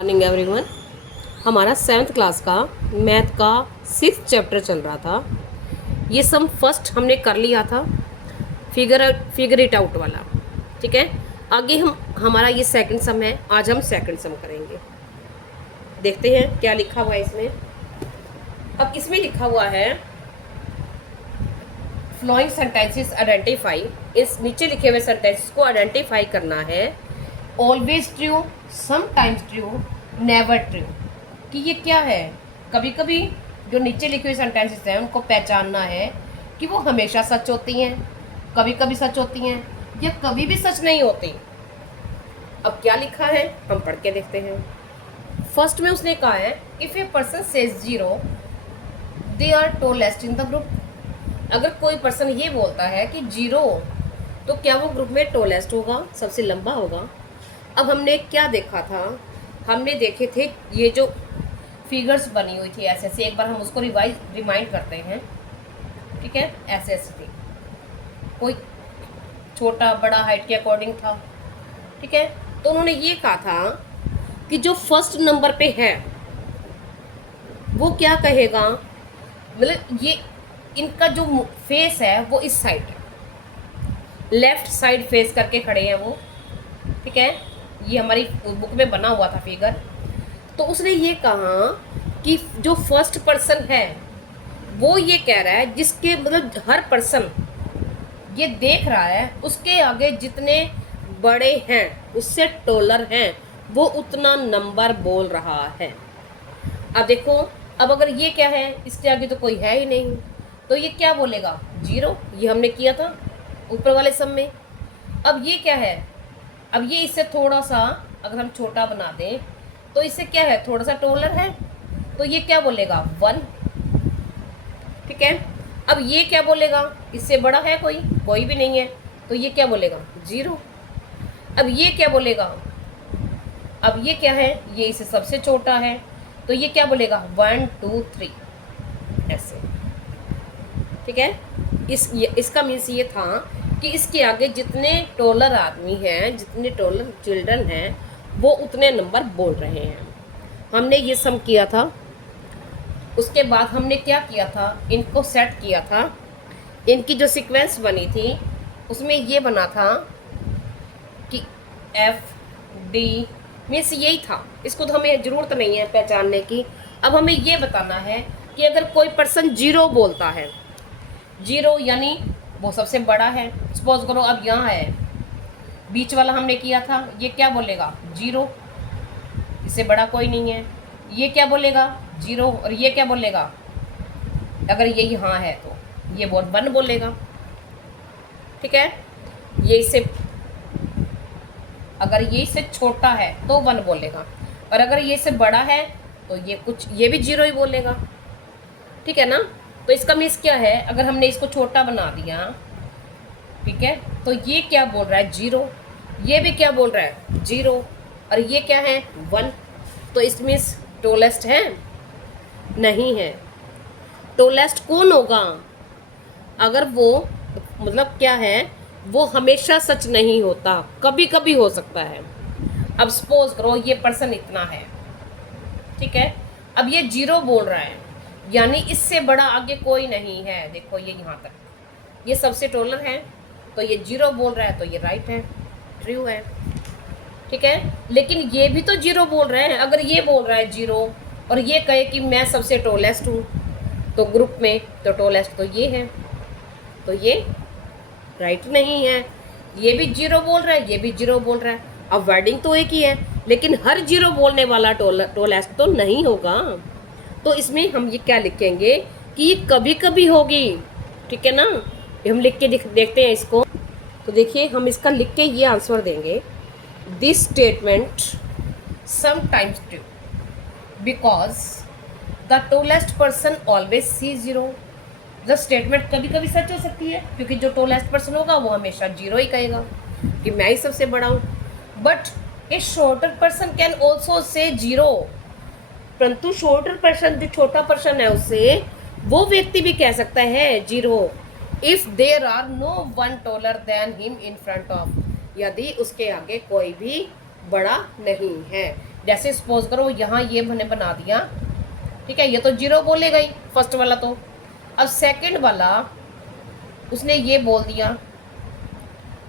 Morning everyone. हमारा 7th class का math का 6th चैप्टर चल रहा था। ये सम फर्स्ट हमने कर लिया था, फिगर इट आउट वाला। ठीक है, आगे हमारा ये सेकंड सम है। आज हम सेकंड सम करेंगे। देखते हैं क्या लिखा हुआ है इसमें। अब इसमें लिखा हुआ है फ्लोइंग सेंटेंसेस आइडेंटिफाई। इस नीचे लिखे हुए सेंटेंसेस को आइडेंटिफाई करना है। Always true, sometimes true, never true. कि ये क्या है। कभी कभी जो नीचे लिखे हुए सेंटेंसेस हैं उनको पहचानना है कि वो हमेशा सच होती हैं, कभी कभी सच होती हैं, या कभी भी सच नहीं होती। अब क्या लिखा है हम पढ़ के देखते हैं। फर्स्ट में उसने कहा है if a person says 0 they are tallest in the group. अगर कोई पर्सन ये बोलता है कि 0, तो क्या वो ग्रुप में टॉलेस्ट होगा, सबसे लंबा होगा। अब हमने क्या देखा था, हमने देखे थे ये जो फिगर्स बनी हुई थी ऐसे ऐसे। एक बार हम उसको रिमाइंड करते हैं। ठीक है, ऐसे ऐसे थी, कोई छोटा बड़ा हाइट के अकॉर्डिंग था। ठीक है, तो उन्होंने ये कहा था कि जो फर्स्ट नंबर पे है वो क्या कहेगा, मतलब ये इनका जो फेस है वो इस साइड है, लेफ्ट साइड फेस करके खड़े हैं वो। ठीक है, ये हमारी बुक में बना हुआ था फिगर। तो उसने ये कहा कि जो फर्स्ट पर्सन है वो ये कह रहा है, जिसके मतलब हर पर्सन ये देख रहा है उसके आगे जितने बड़े हैं उससे टॉलर हैं वो उतना नंबर बोल रहा है। अब देखो, अब अगर ये क्या है, इसके आगे तो कोई है ही नहीं, तो ये क्या बोलेगा 0। ये हमने किया था ऊपर वाले सम में। अब ये क्या है, अब ये इससे थोड़ा सा अगर हम छोटा बना दें तो इससे क्या है, थोड़ा सा टॉलर है, तो ये क्या बोलेगा 1। ठीक है, अब ये क्या बोलेगा, इससे बड़ा है कोई भी नहीं है, तो ये क्या बोलेगा 0। अब ये क्या बोलेगा, अब ये क्या है, ये इससे सबसे छोटा है, तो ये क्या बोलेगा 1 2 3 ऐसे। ठीक है, इसका मीन्स ये था कि इसके आगे जितने टॉलर आदमी हैं, जितने टॉलर चिल्ड्रन हैं, वो उतने नंबर बोल रहे हैं। हमने ये सम किया था। उसके बाद हमने क्या किया था, इनको सेट किया था। इनकी जो सीक्वेंस बनी थी उसमें ये बना था कि FD मीन्स यही था। इसको तो हमें ज़रूरत नहीं है पहचानने की। अब हमें ये बताना है कि अगर कोई पर्सन 0 बोलता है, 0 यानी वो सबसे बड़ा है। सपोज करो अब यहाँ है, बीच वाला हमने किया था, ये क्या बोलेगा 0, इससे बड़ा कोई नहीं है। ये क्या बोलेगा 0, और ये क्या बोलेगा, अगर ये यहाँ है तो ये 1 बोलेगा। ठीक है, ये इससे अगर ये इससे छोटा है तो 1 बोलेगा, और अगर ये इससे बड़ा है तो ये भी 0 ही बोलेगा। ठीक है ना, तो इसका मीन्स क्या है, अगर हमने इसको छोटा बना दिया, ठीक है, तो ये क्या बोल रहा है 0, ये भी क्या बोल रहा है 0, और ये क्या है 1। तो इस मीन्स टॉलेस्ट है, नहीं है। टॉलेस्ट कौन होगा, अगर वो मतलब क्या है, वो हमेशा सच नहीं होता, कभी कभी हो सकता है। अब सपोज करो ये पर्सन इतना है, ठीक है, अब ये 0 बोल रहा है, यानी इससे बड़ा आगे कोई नहीं है। देखो ये यहाँ तक, ये सबसे टॉलर है, तो ये 0 बोल रहा है, तो ये राइट है, ट्रू है। ठीक है, लेकिन ये भी तो 0 बोल रहे हैं। अगर ये बोल रहा है 0 और ये कहे कि मैं सबसे टॉलेस्ट हूँ, तो ग्रुप में तो टॉलेस्ट तो ये है, तो ये राइट नहीं है। ये भी 0 बोल रहा है, ये भी 0 बोल रहा है। अब वर्डिंग तो एक ही है, लेकिन हर 0 बोलने वाला टॉलेस्ट तो नहीं होगा। तो इसमें हम ये क्या लिखेंगे कि ये कभी कभी होगी। ठीक है ना, हम लिख के देखते हैं इसको। तो देखिए हम इसका लिख के ये आंसर देंगे, this statement sometimes true because the tallest person always see 0। The statement कभी कभी सच हो सकती है, क्योंकि जो टॉलेस्ट पर्सन होगा वो हमेशा 0 ही कहेगा कि मैं ही सबसे बड़ा हूँ। But A shorter person can also say 0, परंतु शॉर्टर पर्सन जो छोटा पर्सन है उससे वो व्यक्ति भी कह सकता है 0 if there are no 1 taller than him in front of, यदि उसके आगे कोई भी बड़ा नहीं है। जैसे सपोज करो यहाँ ये मैंने बना दिया, ठीक है, ये तो 0 बोलेगा ही फर्स्ट वाला तो। अब सेकंड वाला उसने ये बोल दिया,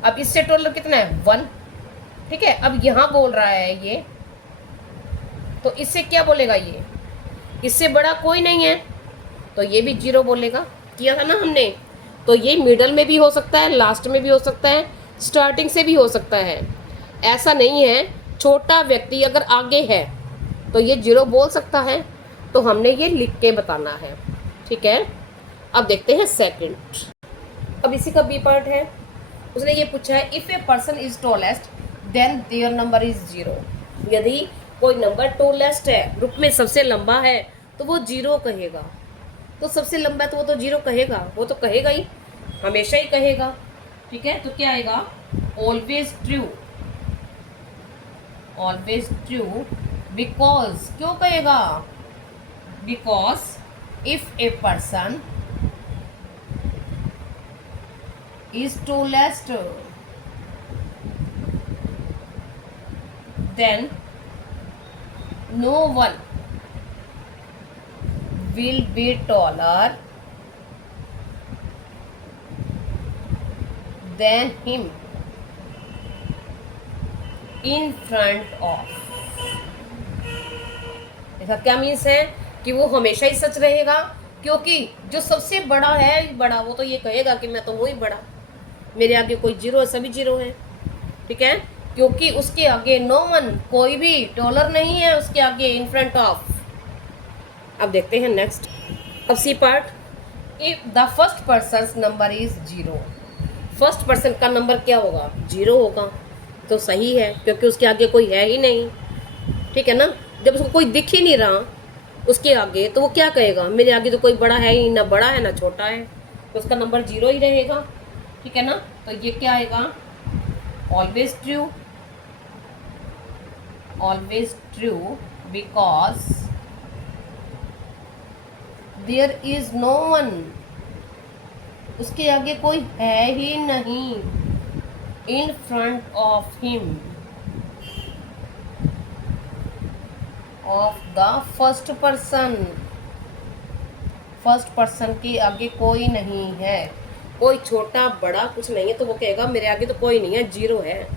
अब इससे टोटल कितना है 1, ठीक है। अब यहाँ बोल रहा है ये, तो इससे क्या बोलेगा ये, इससे बड़ा कोई नहीं है, तो ये भी 0 बोलेगा। किया था ना हमने। तो ये मिडल में भी हो सकता है, लास्ट में भी हो सकता है, स्टार्टिंग से भी हो सकता है। ऐसा नहीं है, छोटा व्यक्ति अगर आगे है तो ये 0 बोल सकता है, तो हमने ये लिख के बताना है, ठीक है। अब देखते हैं सेकंड। अब इसी का बी पार्ट है। उसने ये पूछा है if a person is tallest then their number is 0। यदि कोई नंबर टॉलेस्ट है, ग्रुप में सबसे लंबा है, तो वो 0 कहेगा। तो सबसे लंबा है तो वो तो 0 कहेगा, वो तो कहेगा ही, हमेशा ही कहेगा, ठीक है। तो क्या आएगा, always true, always true, because, क्यों कहेगा, because if a person is tallest then no one will be taller than him in front of। इसका क्या मीन्स है कि वो हमेशा ही सच रहेगा, क्योंकि जो सबसे बड़ा है बड़ा, वो तो ये कहेगा कि मैं तो वही बड़ा, मेरे आगे कोई 0 है, सभी 0 है, ठीक है। क्योंकि उसके आगे नो वन, कोई भी टॉलर नहीं है उसके आगे, इन फ्रंट ऑफ। अब देखते हैं नेक्स्ट। अब C part, if the first person number is 0, first person का नंबर क्या होगा, 0 होगा। तो सही है, क्योंकि उसके आगे कोई है ही नहीं, ठीक है ना। जब उसको कोई दिख ही नहीं रहा उसके आगे, तो वो क्या कहेगा, मेरे आगे तो कोई बड़ा है ही, ना बड़ा है ना छोटा है, तो उसका नंबर 0 ही रहेगा, ठीक है ना। तो ये क्या आएगा, always true, always true, because there is no one, उसके आगे कोई है ही नहीं, in front of him, of the first person, first person के आगे कोई नहीं है, कोई छोटा बड़ा कुछ नहीं है, तो वो कहेगा मेरे आगे तो कोई नहीं है, 0 है,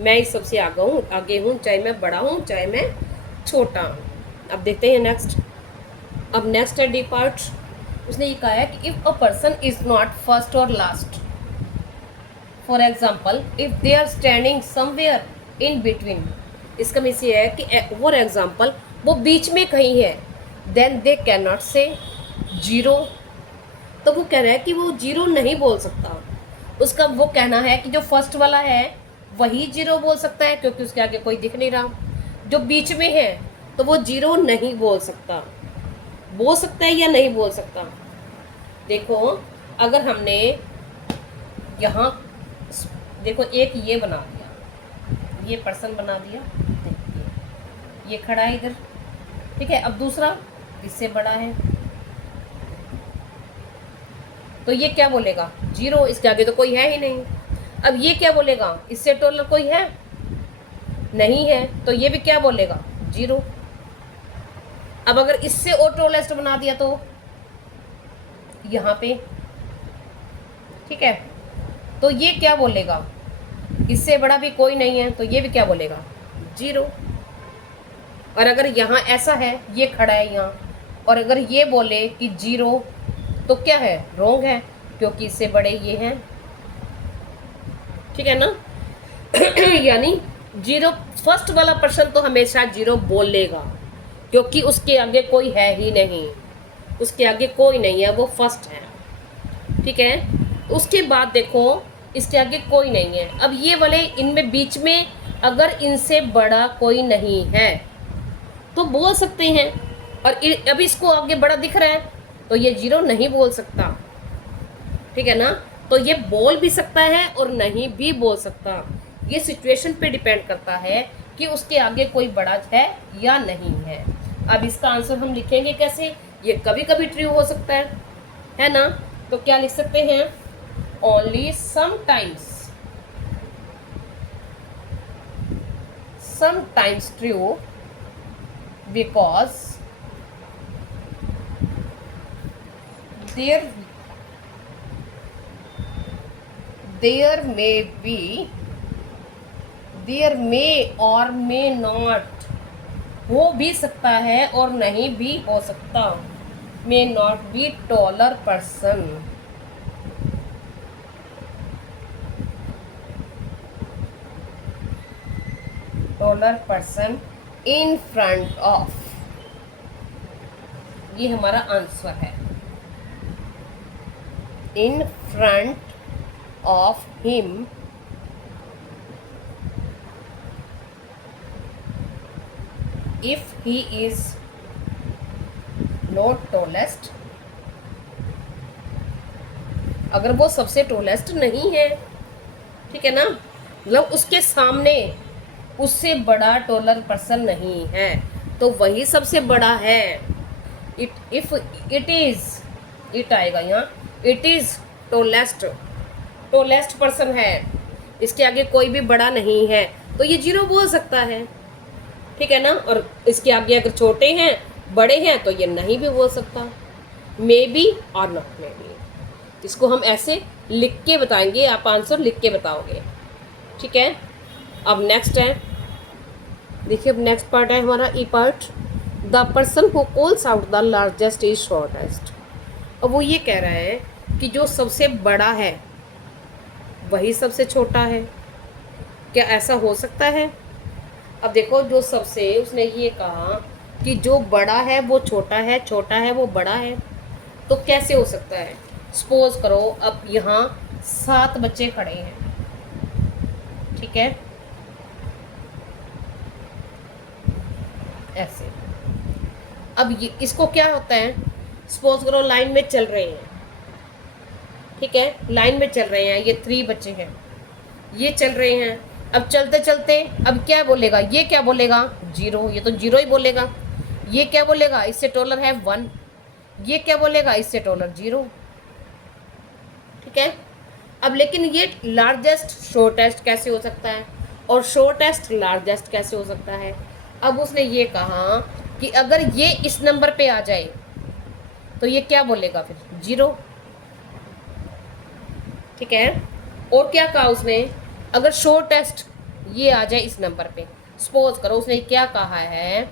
मैं ही सबसे आगे हूँ, चाहे मैं बड़ा हूँ चाहे मैं छोटा हूँ। अब देखते हैं नेक्स्ट। अब नेक्स्ट है डी पार्ट। उसने ये कहा है कि if a person is not first और last, for example if they are standing somewhere in between, इसका मीन्स ये है कि फॉर एग्जाम्पल वो बीच में कहीं है, देन दे कैन नॉट से 0। तो वो कह रहा है कि वो 0 नहीं बोल सकता, उसका वो कहना है कि जो फर्स्ट वाला है वही 0 बोल सकता है, क्योंकि उसके आगे कोई दिख नहीं रहा। जो बीच में है तो वो 0 नहीं बोल सकता है या नहीं बोल सकता। देखो अगर हमने यहाँ देखो एक ये बना दिया, ये पर्सन बना दिया, ये खड़ा है इधर, ठीक है। अब दूसरा इससे बड़ा है, तो ये क्या बोलेगा, 0, इसके आगे तो कोई है ही नहीं। अब ये क्या बोलेगा, इससे टोलर कोई है नहीं है, तो ये भी क्या बोलेगा, 0। अब अगर इससे और टोलेस्ट बना दिया तो यहाँ पे, ठीक है, तो ये क्या बोलेगा, इससे बड़ा भी कोई नहीं है, तो ये भी क्या बोलेगा, 0। और अगर यहाँ ऐसा है, ये खड़ा है यहाँ, और अगर ये बोले कि 0, तो क्या है, रॉन्ग है, क्योंकि इससे बड़े ये हैं, ठीक है ना। यानी 0, फर्स्ट वाला पर्सन तो हमेशा 0 बोलेगा, क्योंकि उसके आगे कोई है ही नहीं, उसके आगे कोई नहीं है, वो फर्स्ट है, ठीक है। उसके बाद देखो इसके आगे कोई नहीं है। अब ये वाले इनमें बीच में अगर इनसे बड़ा कोई नहीं है तो बोल सकते हैं, और अभी इसको आगे बड़ा दिख रहा है तो ये 0 नहीं बोल सकता, ठीक है ना। तो ये बोल भी सकता है और नहीं भी बोल सकता, ये सिचुएशन पे डिपेंड करता है कि उसके आगे कोई बड़ा है या नहीं है। अब इसका आंसर हम लिखेंगे कैसे, ये कभी कभी ट्रू हो सकता है ना। तो क्या लिख सकते हैं, only sometimes true because there there may or may not, हो भी सकता है और नहीं भी हो सकता, may not be taller person, in front of, ये हमारा आंसर है, इन front of him if he is not tallest, अगर वो सबसे टॉलेस्ट नहीं है, ठीक है ना, मतलब उसके सामने उससे बड़ा टॉलर पर्सन नहीं है, तो वही सबसे बड़ा है। इफ इट इज, इट आएगा यहाँ, इट इज टॉलेस्ट पर्सन है, इसके आगे कोई भी बड़ा नहीं है, तो ये 0 बोल सकता है, ठीक है ना। और इसके आगे अगर छोटे हैं बड़े हैं तो ये नहीं भी बोल सकता, मे बी और नॉट मे बी। इसको हम ऐसे लिख के बताएंगे, आप आंसर लिख के बताओगे, ठीक है। अब नेक्स्ट है, देखिए अब नेक्स्ट पार्ट है हमारा E part, the person who calls out the largest is shortest. अब वो ये कह रहा है कि जो सबसे बड़ा है वही सबसे छोटा है, क्या ऐसा हो सकता है? अब देखो, जो सबसे, उसने ये कहा कि जो बड़ा है वो छोटा है, छोटा है वो बड़ा है, तो कैसे हो सकता है? सपोज करो अब यहाँ 7 बच्चे खड़े हैं, ठीक है, ऐसे। अब ये इसको क्या होता है, सपोज करो लाइन में चल रहे हैं, ठीक है, लाइन में चल रहे हैं, ये 3 बच्चे हैं, ये चल रहे हैं। अब चलते चलते अब क्या बोलेगा, ये क्या बोलेगा 0, ये तो 0 ही बोलेगा। ये क्या बोलेगा, इससे टॉलर है 1, ये क्या बोलेगा, इससे टॉलर 0, ठीक है। अब लेकिन ये लार्जेस्ट शॉर्टेस्ट कैसे हो सकता है, और शॉर्टेस्ट लार्जेस्ट कैसे हो सकता है? अब उसने ये कहा कि अगर ये इस नंबर पे आ जाए तो ये क्या बोलेगा फिर 0, ठीक है। और क्या कहा उसने, अगर शॉर्टेस्ट ये आ जाए इस नंबर पे, सपोज करो उसने क्या कहा है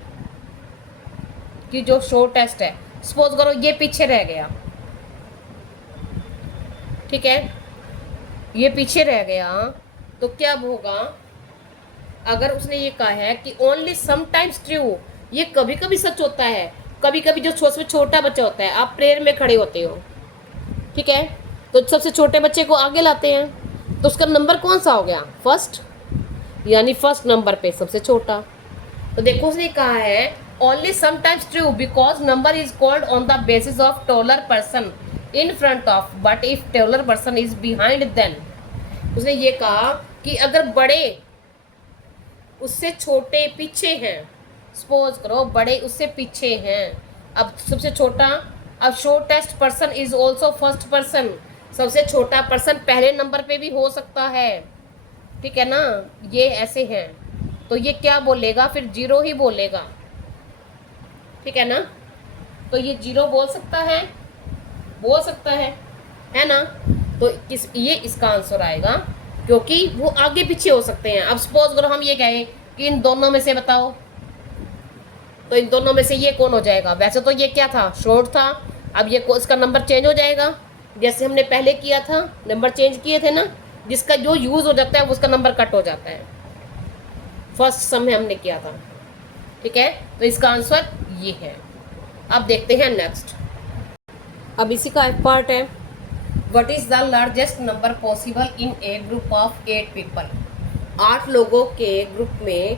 कि जो शॉर्टेस्ट है, सपोज करो ये पीछे रह गया, ठीक है, ये पीछे रह गया, तो क्या होगा? अगर उसने ये कहा है कि ओनली समटाइम्स ट्रू, ये कभी कभी सच होता है, कभी कभी जो सबसे छोटा बच्चा होता है, आप प्रेयर में खड़े होते हो, ठीक है, तो सबसे छोटे बच्चे को आगे लाते हैं, तो उसका नंबर कौन सा हो गया, फर्स्ट, यानी फर्स्ट नंबर पे सबसे छोटा। तो देखो उसने कहा है only sometimes true because number is called on the basis of taller person in front of, but if taller person is behind then. उसने ये कहा कि अगर बड़े उससे छोटे पीछे हैं, सपोज करो बड़े उससे पीछे हैं, अब सबसे छोटा, अब shortest person is also first person, सबसे छोटा पर्सन पहले नंबर पे भी हो सकता है, ठीक है ना, ये ऐसे हैं, तो ये क्या बोलेगा फिर 0 ही बोलेगा, ठीक है ना। तो ये 0 बोल सकता है ना। तो ये इसका आंसर आएगा, क्योंकि वो आगे पीछे हो सकते हैं। अब सपोज करो हम ये कहें कि इन दोनों में से बताओ, तो इन दोनों में से ये कौन हो जाएगा? वैसे तो ये क्या था, शॉर्ट था, अब ये इसका नंबर चेंज हो जाएगा, जैसे हमने पहले किया था, नंबर चेंज किए थे ना, जिसका जो यूज़ हो जाता है उसका नंबर कट हो जाता है, फर्स्ट सम में हमने किया था, ठीक है। तो इसका आंसर ये है। अब देखते हैं नेक्स्ट, अब इसी का एक पार्ट है, what is the largest number possible in A group of 8 people. 8 लोगों के ग्रुप में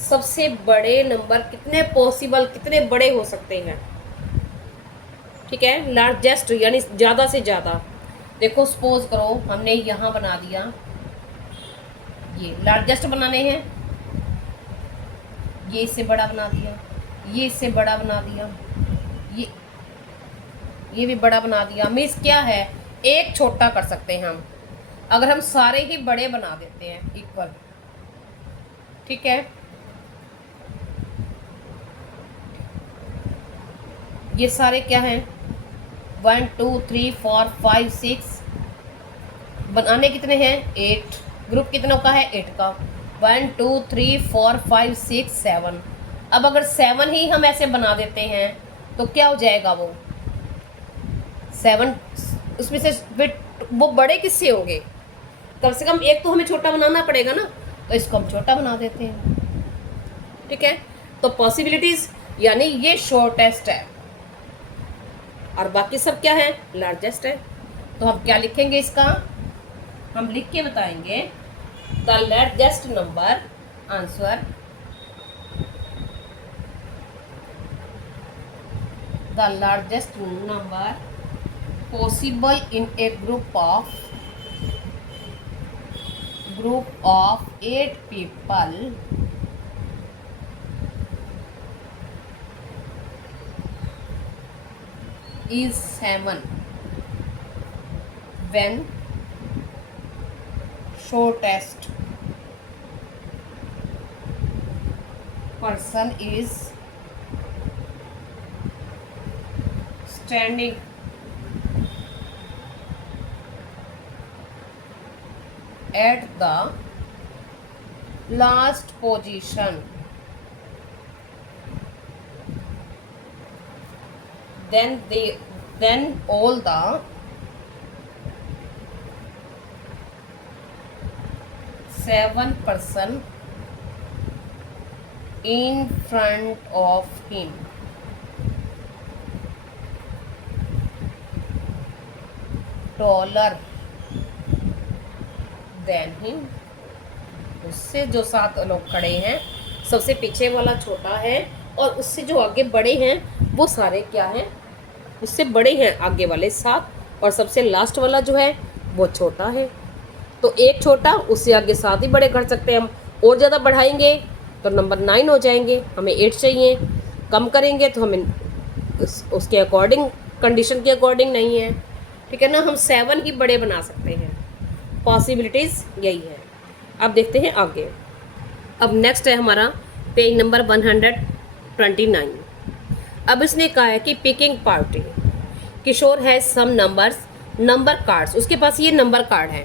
सबसे बड़े नंबर कितने पॉसिबल, कितने बड़े हो सकते हैं, ठीक है, लार्जेस्ट यानी ज़्यादा से ज़्यादा। देखो सपोज करो हमने यहाँ बना दिया, ये लार्जेस्ट बनाने हैं, ये इससे बड़ा बना दिया, ये इससे बड़ा बना दिया, ये भी बड़ा बना दिया। मीन्स क्या है, एक छोटा कर सकते हैं हम, अगर हम सारे ही बड़े बना देते हैं इक्वल, ठीक है। ये सारे क्या हैं, 1 2 3 4 5 6, बनाने कितने हैं 8, ग्रुप कितनों का है 8 का, 1 2 3 4 5 6 7। अब अगर 7 ही हम ऐसे बना देते हैं तो क्या हो जाएगा, वो 7 उसमें से फिर वो बड़े किससे होंगे, कम से कम एक तो हमें छोटा बनाना पड़ेगा ना, तो इसको हम छोटा बना देते हैं। ठीक है, तो पॉसिबिलिटीज यानी ये शॉर्टेस्ट है और बाकी सब क्या है, लार्जेस्ट है। तो हम क्या लिखेंगे इसका, हम लिख के बताएंगे the largest number, answer the largest number possible in A group of 8 people is 7 when shortest person is standing at the last position, then all the seven person in front of him taller than him, उससे जो 7 लोग खड़े हैं सबसे पीछे वाला छोटा है और उससे जो आगे बड़े हैं वो सारे क्या हैं, उससे बड़े हैं आगे वाले 7 और सबसे लास्ट वाला जो है वो छोटा है। तो एक छोटा उससे आगे 7 ही बड़े कर सकते हैं हम, और ज़्यादा बढ़ाएंगे तो नंबर 9 हो जाएंगे, हमें 8 चाहिए, कम करेंगे तो हमें उसके अकॉर्डिंग, कंडीशन के अकॉर्डिंग नहीं है। ठीक है ना, हम 7 ही बड़े बना सकते हैं, पॉसिबिलिटीज़ यही है। अब देखते हैं आगे। अब नेक्स्ट है हमारा पेज नंबर 129। अब इसने कहा है कि पिकिंग पार्टी, किशोर है सम नंबर्स, नंबर कार्ड्स, उसके पास ये नंबर कार्ड है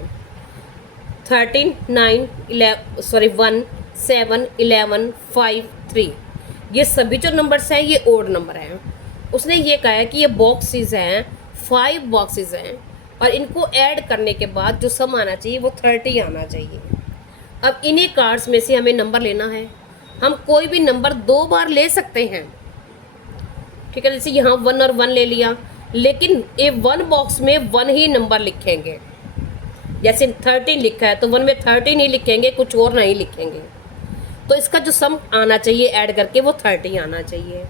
13 9 1 7 11 5 3, ये सभी जो नंबर्स हैं ये ओड नंबर हैं। उसने ये कहा है कि ये बॉक्सेस हैं, 5 बॉक्सेस हैं और इनको ऐड करने के बाद जो सम आना चाहिए वो 30 आना चाहिए। अब इन्हीं कार्ड्स में से हमें नंबर लेना है, हम कोई भी नंबर 2 बार ले सकते हैं। ठीक है, जैसे यहाँ 1 और 1 ले लिया, लेकिन ये 1 बॉक्स में 1 ही नंबर लिखेंगे। जैसे 13 लिखा है तो 1 में 13 ही लिखेंगे, कुछ और नहीं लिखेंगे। तो इसका जो सम आना चाहिए ऐड करके वो 30 आना चाहिए।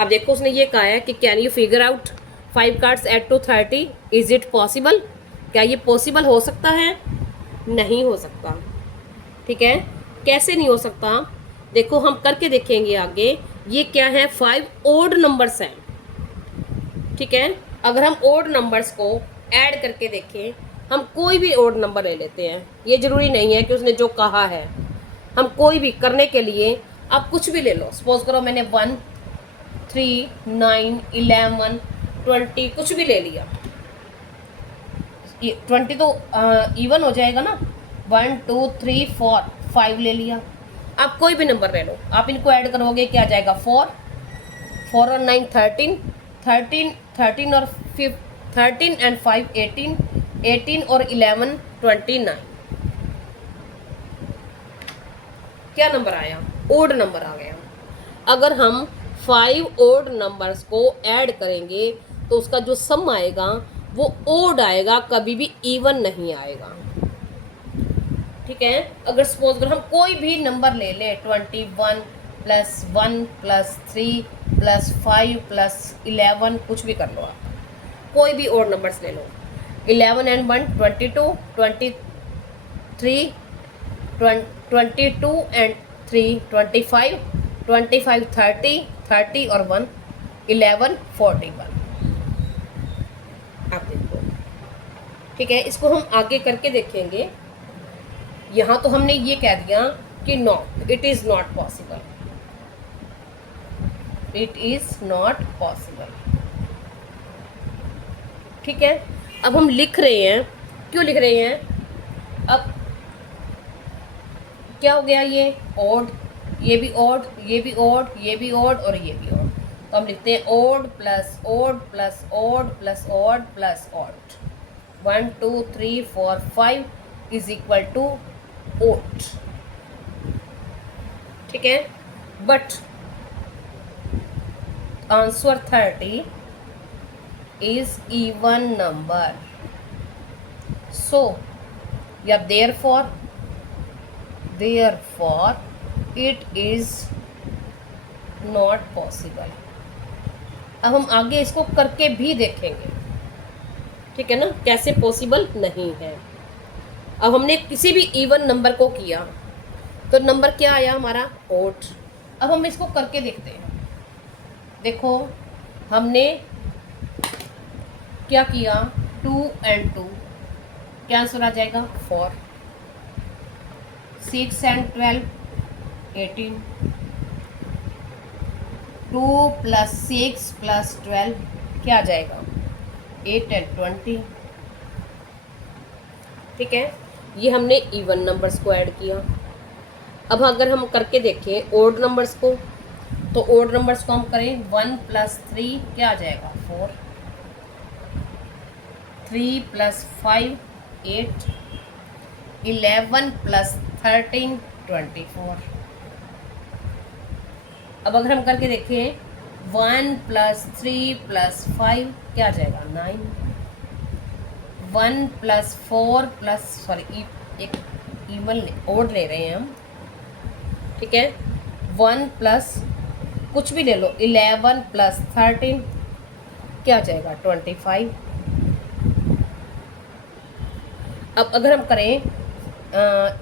अब देखो उसने ये कहा है कि can you figure out 5 cards add to 30, is it possible, क्या ये पॉसिबल हो सकता है, नहीं हो सकता। ठीक है, कैसे नहीं हो सकता, देखो हम करके देखेंगे आगे। ये क्या है, 5 ओड नंबर्स हैं। ठीक है, अगर हम ओड नंबर्स को ऐड करके देखें, हम कोई भी ओड नंबर ले लेते हैं, ये ज़रूरी नहीं है कि उसने जो कहा है, हम कोई भी करने के लिए आप कुछ भी ले लो। सपोज करो मैंने 1 3 9 11 20 कुछ भी ले लिया, 20 तो इवन हो जाएगा ना, 1 2 3 4 5 ले लिया। आप कोई भी नंबर ले लो, आप इनको ऐड करोगे क्या आ जाएगा, 4 4 और 9 13 13 13 और 13 एंड 5 18 18 और 11 29। क्या नंबर आया, ओड नंबर आ गया। अगर हम 5 ओड नंबर्स को ऐड करेंगे तो उसका जो सम आएगा वो ओड आएगा, कभी भी इवन नहीं आएगा। ठीक है, अगर सपोज अगर हम कोई भी नंबर ले लें 21 + 1 + 3 + 5 + 11, कुछ भी कर लो आप, कोई भी और नंबर्स ले लो, 11 and 1 22 23 22 and 3 25 25 30 30 और 1 11 41। आप देखो, ठीक है, इसको हम आगे करके देखेंगे। यहाँ तो हमने ये कह दिया कि not, it is not possible, it is not possible. ठीक है, अब हम लिख रहे हैं, क्यों लिख रहे हैं? अब क्या हो गया, ये ओड, ये भी ओड, ये भी ओड, ये भी ओड और ये भी ओड। तो हम लिखते हैं odd plus odd plus odd plus odd plus odd. 1 2 3 4 5 is equal to odd. ठीक है, but answer 30 is even number, so या therefore it is not possible। अब हम आगे इसको करके भी देखेंगे, ठीक है ना, कैसे पॉसिबल नहीं है। अब हमने किसी भी इवन नंबर को किया तो नंबर क्या आया हमारा, ओड। अब हम इसको करके देखते हैं। देखो हमने क्या किया, 2 and 2, क्या आंसर आ जाएगा 4। 6 and 12 18। 2 + 6 + 12 क्या आ जाएगा 8 and 20। ठीक है, ये हमने इवन नंबर्स को ऐड किया। अब अगर हम करके देखें ओड नंबर्स को, तो ओड नंबर्स को हम करें 1 + 3 क्या आ जाएगा 4। 3 + 5 8। 11 + 13 24। अब अगर हम करके देखें 1 + 3 + 5 क्या आ जाएगा 9। 1 + 4 + एक इवन ओड ले रहे हैं हम, ठीक है। 1 प्लस कुछ भी ले लो, 11 + 13 क्या आ जाएगा 25। अब अगर हम करें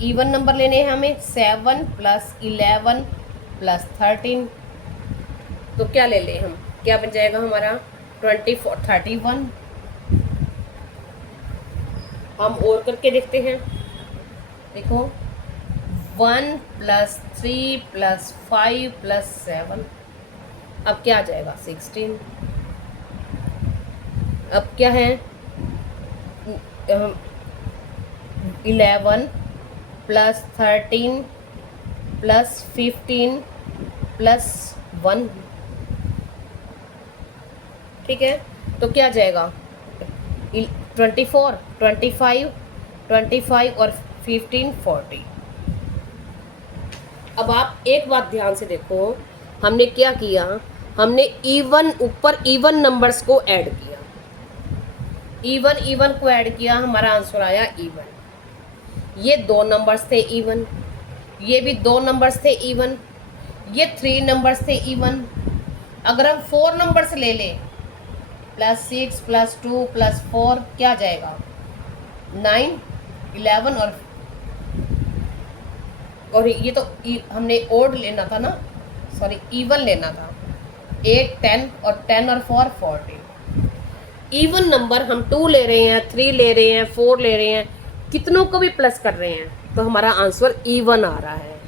इवन नंबर लेने हैं हमें, 7 + 11 + 13 तो क्या ले लें हम, क्या बन जाएगा हमारा 31। हम और करके देखते हैं। देखो 1 + 3 + 5 + 7 अब क्या आ जाएगा 16। अब क्या है 11 + 13 + 15 + 1, ठीक है। तो क्या आ जाएगा 24 25 और 15 40। अब आप एक बात ध्यान से देखो, हमने क्या किया, हमने इवन ऊपर इवन नंबर्स को ऐड किया, इवन को ऐड किया, हमारा आंसर आया इवन। ये 2 नंबर्स थे इवन, ये भी 2 नंबर्स थे इवन, ये 3 नंबर्स थे इवन। अगर हम 4 नंबर्स ले लें +6 +2 +4 क्या आ जाएगा 9 11 और ये तो हमने ओड लेना था ना, सॉरी इवन लेना था। 8 10 और 10 और 4 40। इवन नंबर हम 2 ले रहे हैं, 3 ले रहे हैं, 4 ले रहे हैं, कितनों को भी प्लस कर रहे हैं तो हमारा आंसर इवन आ रहा है,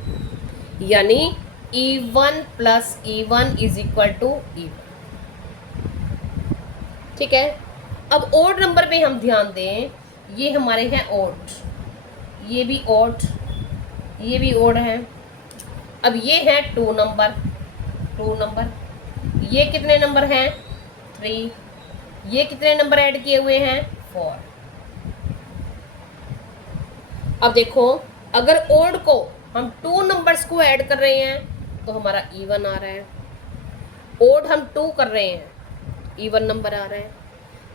यानी even + even is equal to even. ठीक है, अब ओड नंबर पे हम ध्यान दें, ये हमारे हैं ओड, ये भी ओड, ये भी ओड है। अब ये है 2 नंबर, ये कितने नंबर हैं 3, ये कितने नंबर ऐड किए हुए हैं 4। अब देखो अगर ओड को हम 2 नंबर्स को ऐड कर रहे हैं तो हमारा इवन आ रहा है, ओड हम 2 कर रहे हैं इवन नंबर आ रहा है,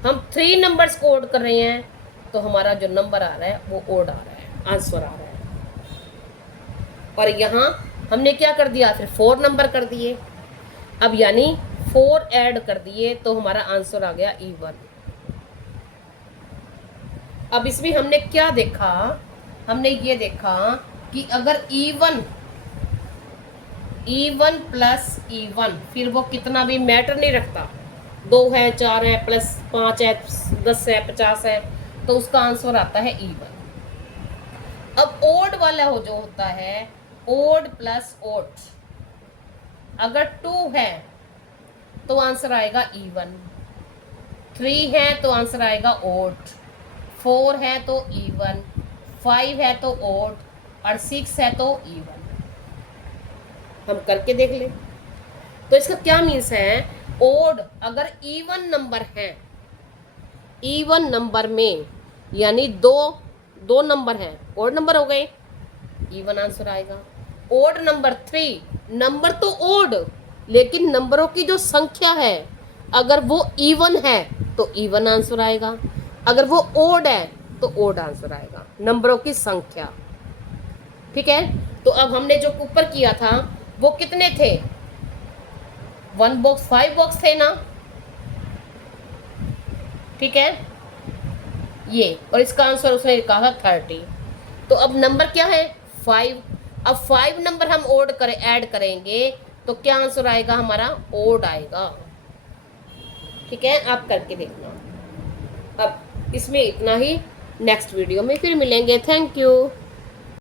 हम 3 नंबर्स को ओड कर रहे हैं तो हमारा जो नंबर आ रहा है वो ओड आ रहा है, आंसर आ रहा है। और यहाँ हमने क्या कर दिया, फिर 4 नंबर कर दिए, अब यानी 4 ऐड कर दिए तो हमारा आंसर आ गया इवन। अब इसमें हमने क्या देखा, हमने ये देखा कि अगर इवन प्लस इवन, फिर वो कितना भी मैटर नहीं रखता, 2 है 4 है +5 है 10 है 50 है, तो उसका आंसर आता है इवन। अब ओड वाला हो जो होता है ओड प्लस ओड, अगर 2 है तो आंसर आएगा इवन, 3 है तो आंसर आएगा ओड, 4 है तो इवन, 5 है तो ओड और 6 है तो इवन। हम करके देख ले। तो इसका क्या मीन्स है, ओड अगर इवन नंबर है, इवन नंबर में यानी दो नंबर हैं, ओड नंबर हो गए, इवन आंसर आएगा। ओड नंबर 3, नंबर तो ओड लेकिन नंबरों की जो संख्या है अगर वो इवन है तो इवन आंसर आएगा, अगर वो ओड है तो ओड आंसर आएगा, नंबरों की संख्या। ठीक है, तो अब हमने जो ऊपर किया था वो कितने थे, 1 बॉक्स 5 बॉक्स थे ना। ठीक है, ये और इसका आंसर उसने कहा 30। तो अब नंबर क्या है 5। अब 5 नंबर हम ऐड करेंगे तो क्या आंसर आएगा हमारा, ओड आएगा। ठीक है, आप करके देखना। अब इसमें इतना ही, नेक्स्ट वीडियो में फिर मिलेंगे। Thank you.